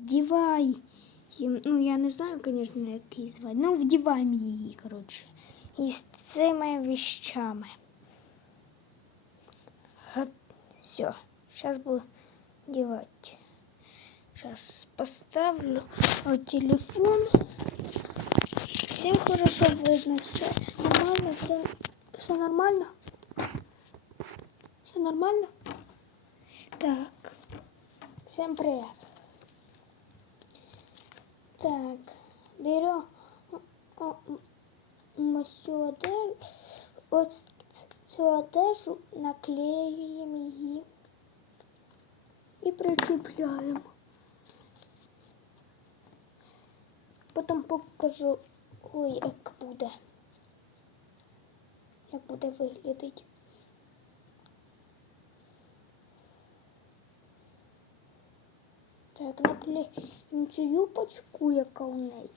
вдівай. їм- Ну, я не знаю, звісно, як її звати. Ну, вдіваємо її, коротше. І з цими віщами. Все, зараз буду вдівати. Сейчас поставлю вот телефон. Всем хорошо видно, все нормально, все, все нормально. Все нормально? Так. Всем привет. Так, берем цю одежу, ось цю одежу, наклеюємо її і причіпляємо. Потім покажу, ой, як буде. Як буде виглядати. Так, наклеїмо цю юбочку, яка у неї.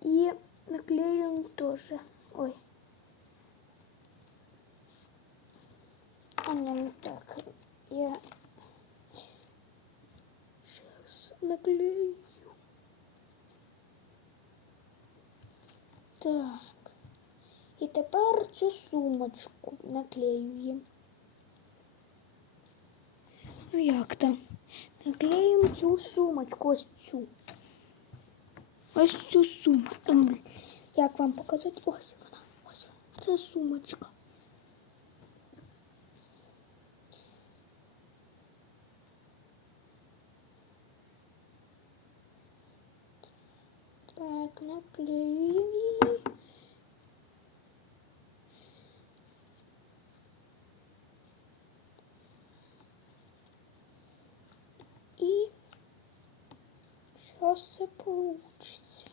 І наклеїмо теж. Ой. А не, не так. Я сейчас наклею. Так. І тепер цю сумочку наклеюємо. Ну як там? Наклеїмо цю сумочку, ось цю. Ось цю сумочку. Як вам показати? Ось вона. Ось вона. Це сумочка. Так, наклеїмо її. І зараз все получиться.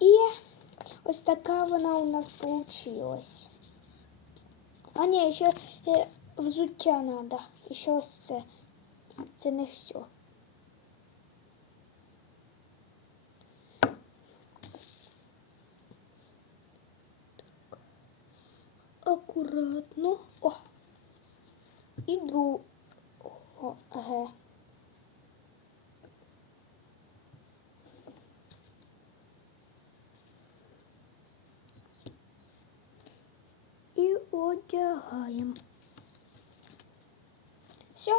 І ось така вона у нас получилась. А ні, ще е, взуття надо. І ще ось це. Це не все. Акуратно. О. І друге. І одягаємо. Все.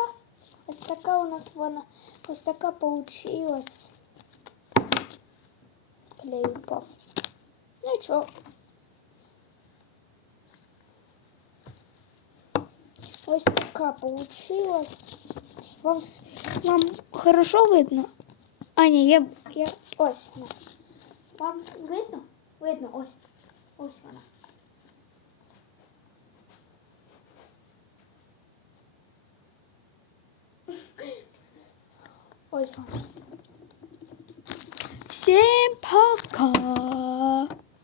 Ось така у нас вона. Ось така получилась. Клей упав. Нічого. Ось така получилась. Вам, вам хорошо видно? А, ні, я, я ось вона. Вам видно? Видно, ось. Ось вона. Ось вона. Всем пока!